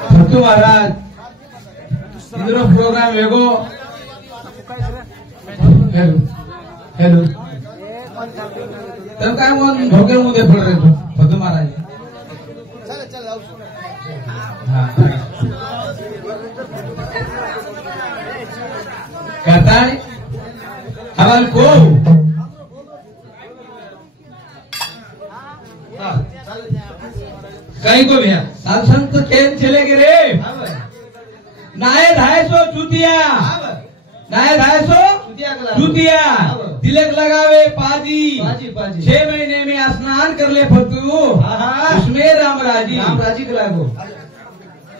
भट्टू महाराज इंद्रो प्रोग्राम वेगो hello hello तब काय मन भोगे मुदे पड रे भट्टू महाराज चल हां कहता है हवाल को कहीं को भैया सांसद तो खेल चले गए रे नाये 250 चुतिया नाये 250 चुतिया तिलक लगावे पाजी 6 महीने में स्नान कर ले फतू उसमें रामराजी के लागो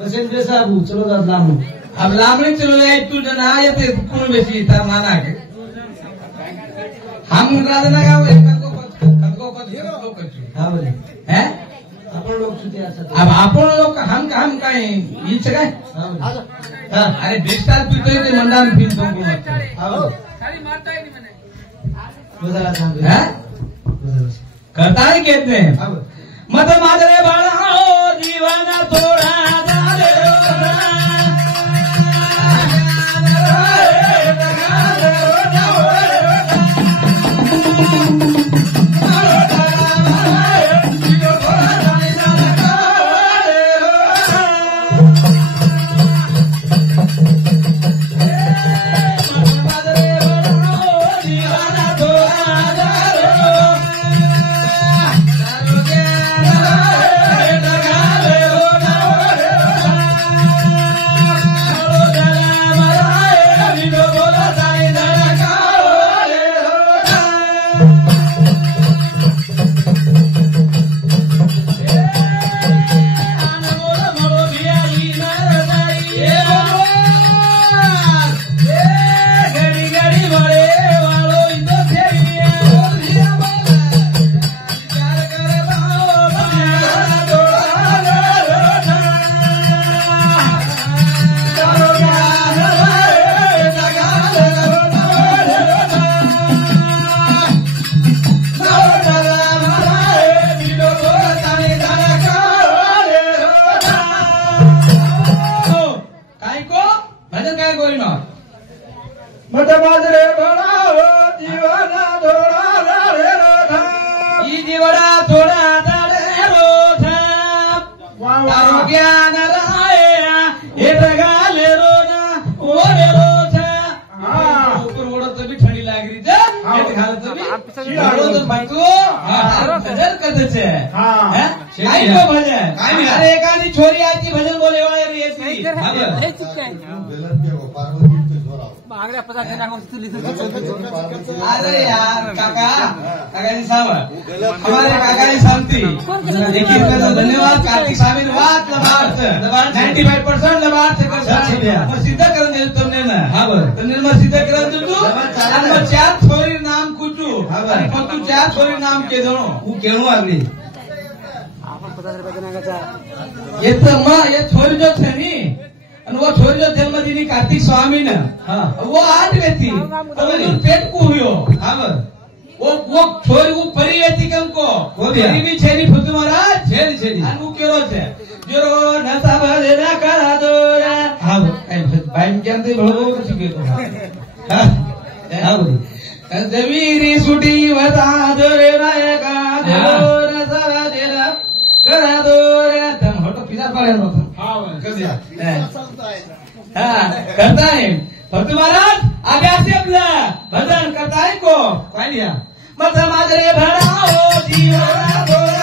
पसंद साहब चलो दाद लामू अब लामणी चलो जाए तू जना येते कोण बेसी था माना के हम राजना गाव कनको हां बोले हैं आपण लोग चुतिया अब आपण लोग हम काय हीच काय हां अरे बिस्तार पितोय ते मंडान फिन तुमको मत हां सारी मारता ही नहीं मैंने बदला सांग हैं करता है कहते हैं मत माजरे बाळा दीवाना थोड़ा डाले अरे एखादी छोरी आती भजन बोले अरे यार काका काकाजी साहब हमारे काकाजी सांगती देखिए धन्यवाद कार्तिक स्वामी वाद लबार्थ 95% लबार्थ कर सिद्ध करून दिलं तुमने ना हा बरं तुमने मग सिद्ध करून दिलं तू आणि मग 4 छोरी नाम कुचू पण तू 4 छोरी नाम के दोनो હું કેણું આગળી ये तो माँ ये छोरी जो थे नी वो छोरी जो जन्म दिनी कार्तिक स्वामी ने वो 8 व्यक्ति तो पेट को हुयो हाँ वो छोरी वो परी व्यक्ति कम को परी भी छेरी फुतु महाराज छेरी अनु केरो छे जोरो नसा भले ना करा दो हाँ भाई क्या अंदर भलो कुछ के तो हाँ जमीरी सुटी बता दो रे नायका जो नसा भले करा दो रे तुम होटो पिज़्ज़ा पड़े नो हाँ कर दिया हाँ करता है पर तुम्हारा अभ्यास अपना भजन करता है को कौन दिया मत माजरे भराओ जीवन थोड़ा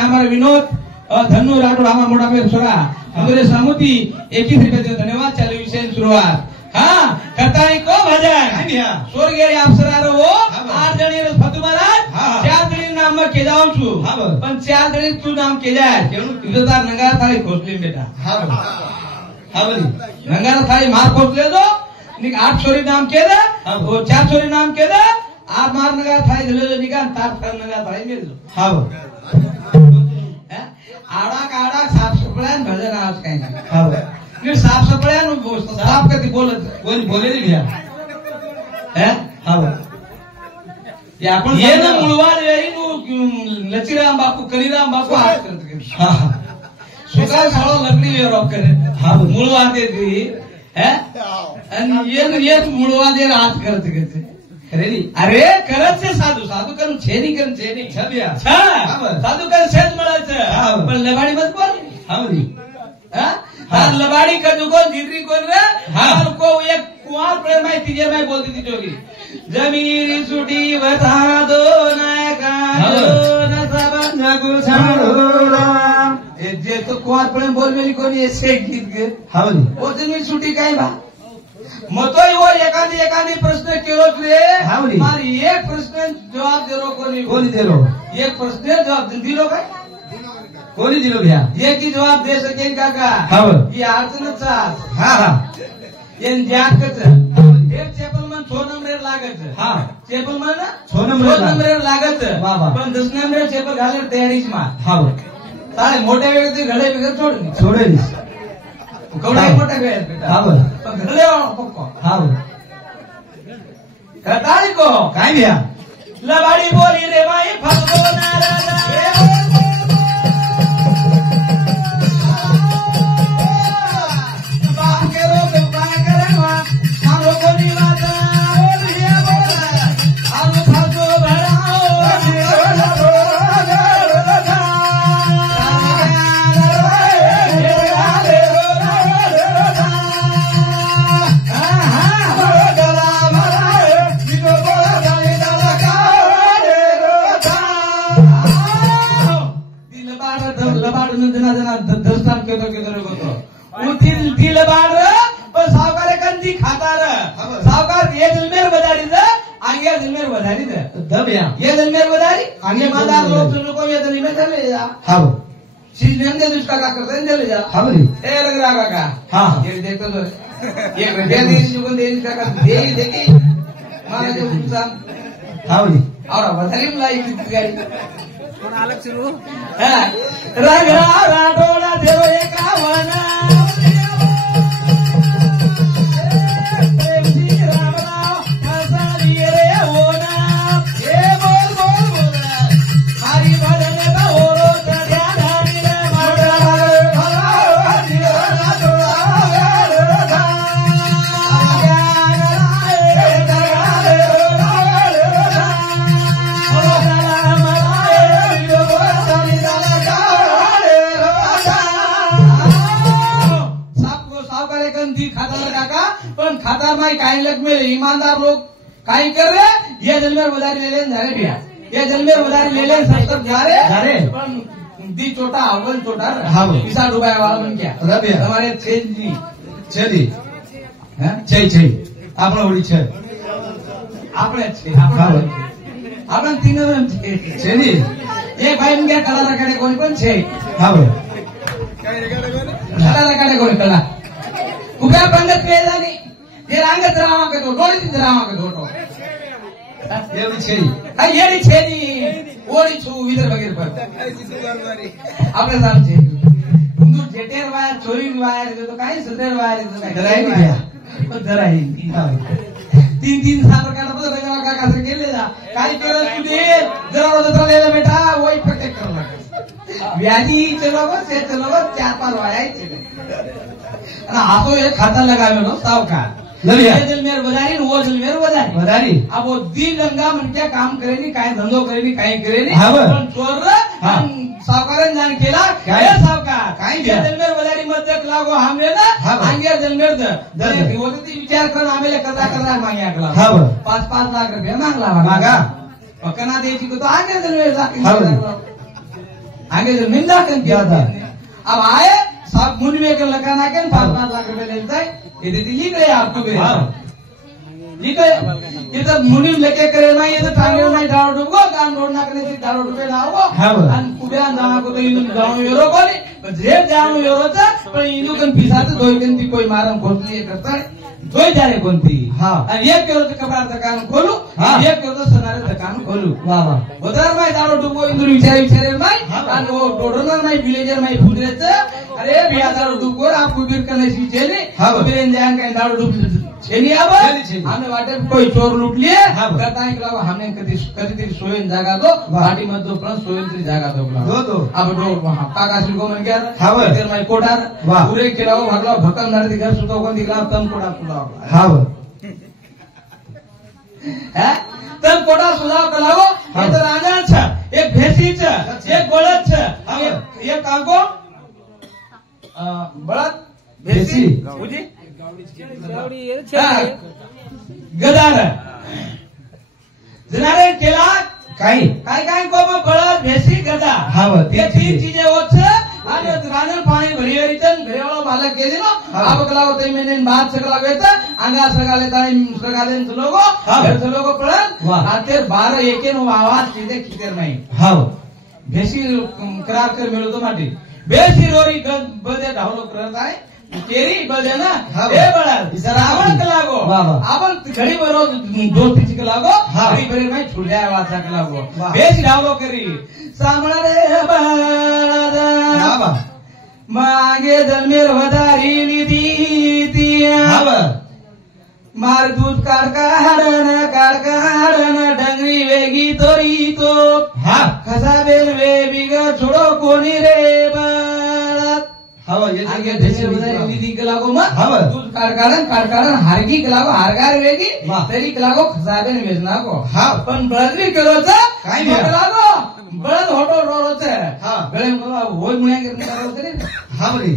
हमारा विनोद धन्नू राठोड हमारा मोठा मेर सोडा हमारे सामुती 21 रुपये धन्यवाद चालू विषय शुरुआत हाँ करताई को भजन स्वर्गीय अप्सरा वो 8 जणी फतू महाराज 4 जणी नाम में के जाऊं छू पण 4 जणी तू नाम के जाय तुझं तार नंगार थाळी खोसली बेटा हा बोली नंगार थाळी मार खोसले दो निक 8 छोरी नाम के दे वो 4 छोरी नाम के दे आप मार नंगार थाळी दिले निका तार थार नंगार थाळी मिल दो आडा साफ सफळ्यान भजन आज काही नाही फिर साफ सफळ्यान साफ कधी बोले नाही भैया ये आपण ये ना मुळवाड येई लचीराम बापू कलीराम बापू हात करत सुकाळ साळो लकडी वेरो करे मुळवाड येती आणि ये मुळवाड ये हात करत करते अरे करत से साधू साधू करून छेनी करून छेनी छबिया साधू कर छेद म्हणायचं पण लबाडी मत कोण हावली लबाडी का दुकान जिगरी कोण रे को एक कुआर प्रेम है तिजे मैं बोलती थी जोगी जमीन सुटी बता दो नायका न सब जगु छाड़ो जे तो कुआर प्रेम बोल मेरी कोणी ऐसे गीत गे हावली वो जमीन सुटी काय बा मतोय वो एखादी प्रश्न केलो रे मारी एक प्रश्न जवाब देरो कोणी देरो एक प्रश्न जवाब दिलो काय कोणी दिलो भैया ये की जवाब दे सकेल काका ये अडचणचा हा येन ज्याकच एक चेपल मन 6 नंबर लागत हा चेपल मन 6 नंबर लागत पण 10 नंबर चेपल घाले तयारीच मार हा सारे मोठे वेगळे घडे वेगळे सोडेल कवडा मोठा वेळ हा पण घडले पक्को हा कटाळी को काय भैया लबाडी बोली रे माई फसो नाराजा सावकार ये दिलमेर बजारी आगे दिलमेर बजारी ये दिलमेर बजारी आगे ईमानदार लोग सुनो को ये दिल में चले जा हाँ चीज ने दे उसका का करते हैं चले जा हाँ बोली ए लग रहा का हाँ ये देखो तो ये रुपया दे जो को दे इसका का दे देखी माना जो इंसान हाँ बोली और बजारी में लाई कितनी गाड़ी कौन अलग शुरू हाँ रंग राठोड़ा देरो एक आवाना खातार माई काही लग में ईमानदार लोग काही कर रहे ये जलमेर बजारी ले लेन जा रहे भैया ये जलमेर बजारी ले लेन सब जा रहे दी छोटा अव्वल छोटा हाँ 50 रुपया वाला बन क्या हमारे छेदी आपने उड़ी छे आपने तीनों छेदी एक भाई क्या कला रखा कोई पण छे हाँ कला रखा कोई कला उभ्या पंगत केला नहीं ये रांगत रामा के तो डोली रामा के तो ये भी छेदी हां ये भी छेदी ओरी छु विदर वगैरह पर आपने साहब छे उंदू जेटेर वायर चोरी वायर तो काही सदर वायर तो काही धराई नहीं गया पण धराई 3 साल का पता रंगा का कसर केले जा काही केलं तू दे जरा ले ले बेटा वही प्रोटेक्ट कर लगा व्याजी चलो बस 4-5 वाया चले ना हाथों ये खाता लगा में सावकार ये जलमेर बजारी वो जलमेर बजारी अब वो दी गंगा मन क्या काम करेनी काय धंधो करेनी काय करेनी पण चोर सावकारान जान केला काय सावकार काय जलमेर बजारी मध्ये लागो हमने ना आंगे जलमेर दे होती विचार कर आमेले कदा मांगे आकला 5-5 लाख रुपया मांगला मागा पकना देची को तो आंगे जलमेर जाती आगे जो निंदा कन किया था अब आए सब मुनि में कर लगाना के 5-5 लाख रुपए लेता है ये दे दी गए आपको भी लिख ये तो मुनि लेके करे ना ये तो टांगे ना डालो डूबो काम रोडना करने से डालो डूबे ना हो अन कुबे जाना को तो इन गांव यूरो को जेब जानो यूरो था पर इनु कन पिसा तो दो कन कोई मारम खोल ये करता है दो जारे कोणती एक केलो तो कपड़ा दुकान खोलू एक केलो तो सोनारे दुकान खोलू वाह वाह उधर मैं डालो डूबो इंदुर विचारे मैं आणि वो डोडरनर मैं विलेजर मैं फुदरेच अरे बिया डालो डूबो आप कुबीर करने सी चेले कुबीर जान का डालो डूब छेनी अब हमने वाटे कोई चोर लूट लिए करता है कि हमने कभी तेरी सोयन जागा दो घाटी मत दो प्लस सोयन तेरी जागा दो अब डो वहां काकाशी को मन क्या इधर मैं कोटार पूरे किलाओ भगला भकम नर दिखा सुतो को दिखला तम कोटा सुदाओ है तम कोटा सुदाओ कलाओ ये तो राजा छ एक भैंसी छ एक बळद छ एक काको बळद भैंसी बुझी गदार जनारे केला काय को बळद भैंसी गदा ये 3 चीजें होत आणि रानन पाणी भरीवरीतन घरेवाळो मालक केली ना अब कलाव ते मैंने बात सकला वेत अंगा सगाले ताई सगाले लोगो घर लोगो पळत आते 12 एके नो आवाज सीधे खितेर नाही भैंसी करार कर मेलो तो माटी भैंसी रोरी बदे ढावलो करत आहे केरी बदे ना ए बळा रावण कलागो आपण घडी बरो दोस्तीची कलागो घडी बरे नाही छुड्या वाचा कलागो भैंसी ढावलो करी सामणे बाळा मागे जन्मेर वदारी दी मार दूध काढकाडन डंगरी वेगी तोरी तो खसा बेन वे बिग छोडो कोणी रे बाळात आगे देशे वदारी दी कलागो मग दूध काढकाडन हारगी कलागो हारगार वेगी तरी कलागो खसा बेन वेजना को पण बळदरी केलोच काय कलागो बळद होटो रोडच गळे होय मुया करने बरी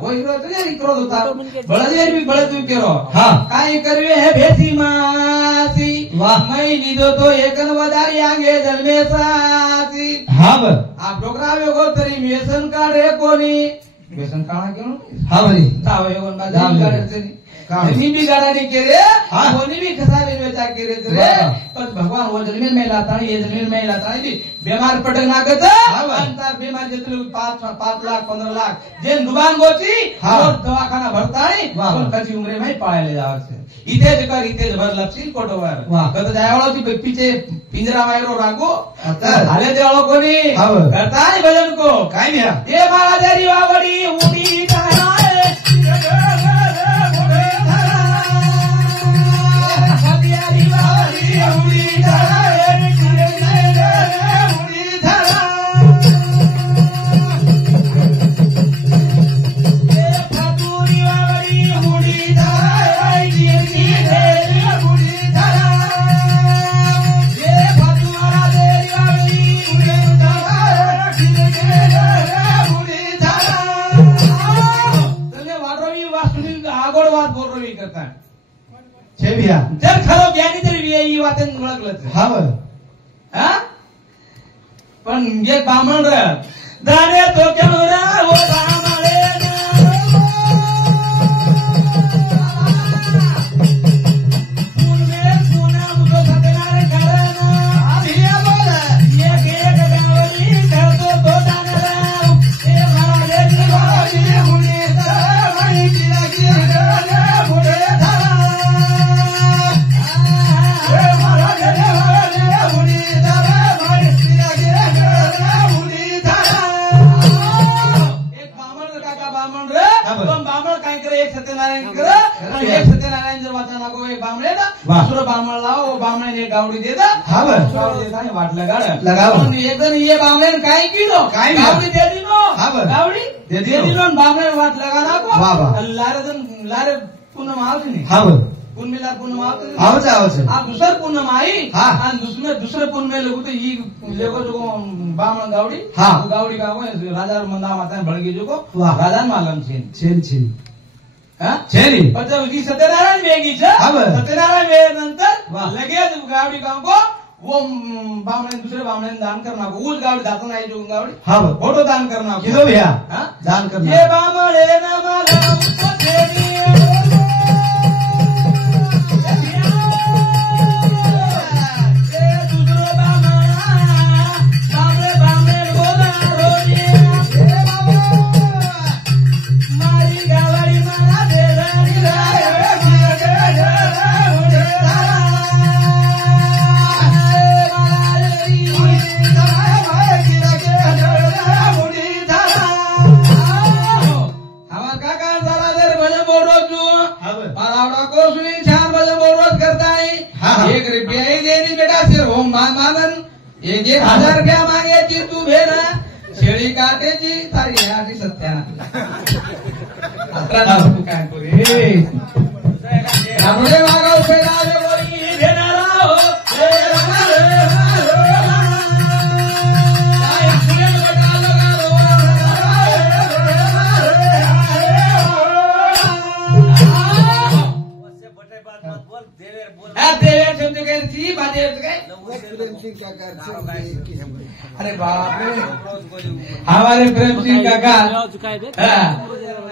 वो हीरो तो नहीं करो होता बळद भी बळद तू केरो काय करवे है भैंसी मासी मैं लीधो तो एकन वदारी आगे जन्मे सासी आप डोकरावे गो तरी व्यसन काढे कोणी व्यसन काढा केलो बरी तावे कोण बाजार काढते नी भी गाड़ी केरे कोनी भी खसाबे बेचा केरे रे पर भगवान वो जमीन में लाता है ये जमीन में लाता है बीमार पटक नागत अंतर बीमार जितने 5 लाख 15 लाख जे दुकान गोची और दवाखाना भरता है और कची उम्र में पाळले जावचे इथे भर लपसी कोटोवर कत जायवाळो ती पीछे पिंजरा वायरो रागो हाले देवाळो कोणी करता है भजन को काय मिया ये बाळा देरी वावडी उडी तारा जर खरं ज्ञानी तरी ही वाचन ओळखलं पण ये बामण दाने तो केवरा वो बामळे पुणे पुणे मुझे सतनारे करना अभिया बोल एक गावली करतो तो दानरा ए महाराज दिवाळी हुनी मणी किला किला मुळे एक सत्यनारायण जर वाचन को एक बामणे ना दुसरं बामण लाव वो बामणे ने गावडी देता देता वाट लगाव एक जण ये बामणे काय किलो काय गावडी दे दिनो गावडी दे दिनो बामणे वाट लगाना को लारे पुन्हा मावती नाही पुण्यला पुण्य आवच आ दुसर पुण्य आई आणि दुसरे पुण्य लोग तो ई लेगो जो बामण गावडी गावडी का राजा मंदा माता बळगी जो को राजा मालम छेन छेनी पण जर सत्यनारायण वेगी सत्यनारायण वेग नंतर लगेच गावडी गाव को वो बामणे दुसरे बामणे दान करना को उस गावडी जातो नाही जो गावडी हाँ फोटो दान करना किलो भैया हाँ? दान करना ये बामणे ना माला उसको देनी एक 1000 रुपया मागायची तू भेर शेळी काटेची तारी आधी सत्याना तू काय करू त्यामुळे मागा उपयोग घेणारा हो अरे बाप रे हमारे प्रेम सिंह काका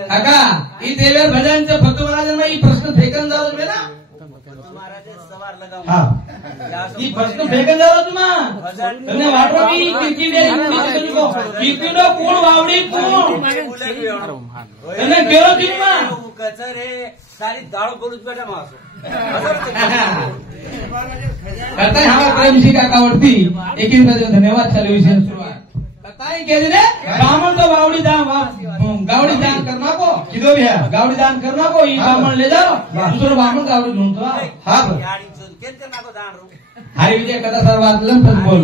काका ही देवेर भजनचं फक्त महाराज ही प्रश्न फेकन जावं बे ना हाँ ही प्रश्न फेकन जावं तुम्हा તમને વાટો કી કીર્તિનો કોણ વાવડી કોણ તને કેરો દીમાં કચરે સારી દાળ બોલું બેઠા માસો करताय हमारे प्रेम सिंह काकावरती एक धन्यवाद चालू विषय सुरुवात करताय के दिने ब्राह्मण तो गावड़ी दान करना को किलो भैया गावड़ी दान करना को ये ब्राह्मण ले जाओ दूसरा ब्राह्मण गावड़ी ढूंढतो हाँ हरी विजय कथा सर्वात लंपत बोल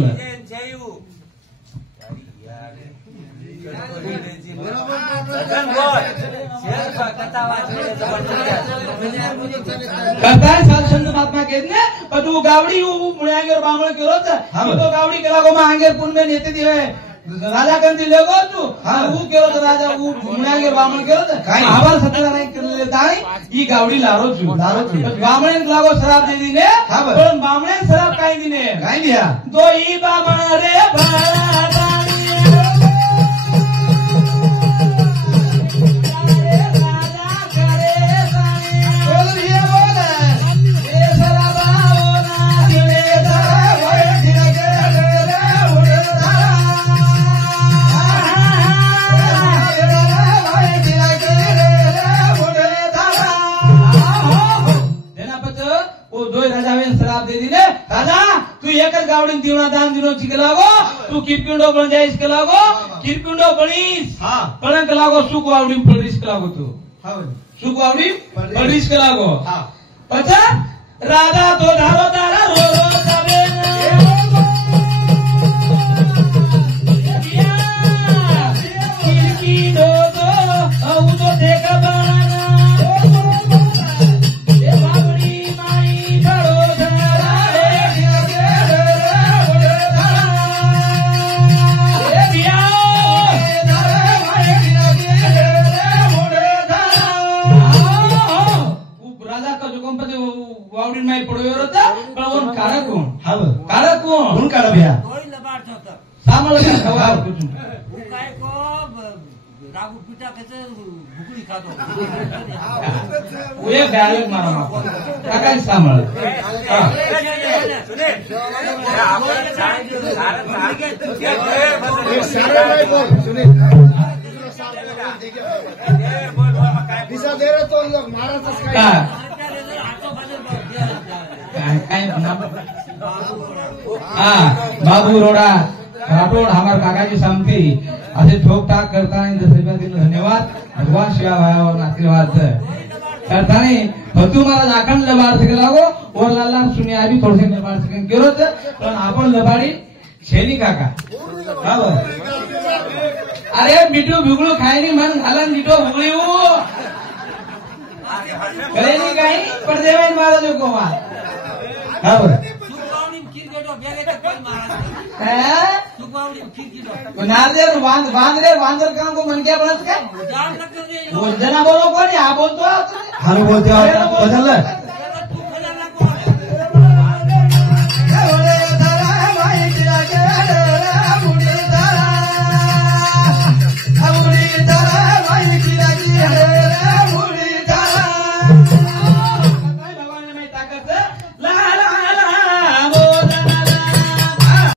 करताय साल संत महात्मा कहते ने पर तू गावड़ी मुळ्यांगेर ब्राह्मण केलो तो गावड़ी केला को मांगेर पुण्य नेते दिवे राजा कंदी लेगो तू वो केलो तो राजा वो मुळ्यांगेर ब्राह्मण केलो काय आवाज सत्यनारायण केले ताई ही गावडी लारो छु ब्राह्मण लागो शराब दे दिने पण ब्राह्मण शराब काय दिने काय दिया तो ही ब्राह्मण रे भाड़ा गावड़ी दीवना दान दिनो चिकलागो तू किरपिंडो बन जाए इसके लागो किरपिंडो बनीस हाँ पण लागो सुख वावड़ी पडरीस लागो तू हाँ सुख वावड़ी पडरीस लागो हाँ पछा राधा तो धारो तारा रो रो जावे किरपिंडो तो औ तो देखा बाना ए बावड़ी माई धरो धारा वावडी माई पडोवर होता पण वन काळा कोण हाँ काळा कोण कौन काढा भैया કોઈ લબાડ થતો सामळ का खवा कुछ હું કાય કો रागू पिटा कसे भुकडी खातो वो एक डायलॉग मारा का काय सामळ दिशा दे रहे तो लोग मारा का काय हाँ बाबू रोडा राठोड हमारे काकाजी सांगती असे ठोक टाक करताना धन्यवाद भगवान शिवा भायावर आशीर्वाद करताना फतू मला लाखन लबाड सके लागो और लाला सुनी आभी थोडसे लबाड सके केलो पण आपण लबाडी शेनी काका अरे मिठू भुगळू खायनी मन घालन मिठो भुगळी करे नहीं काही पण देवाई मारा जो को मा नारदेव वांदर काम को मन क्या बनत काय बोलजना बोलो कोणी हा बोलतो हाँ बोलते हो हाँ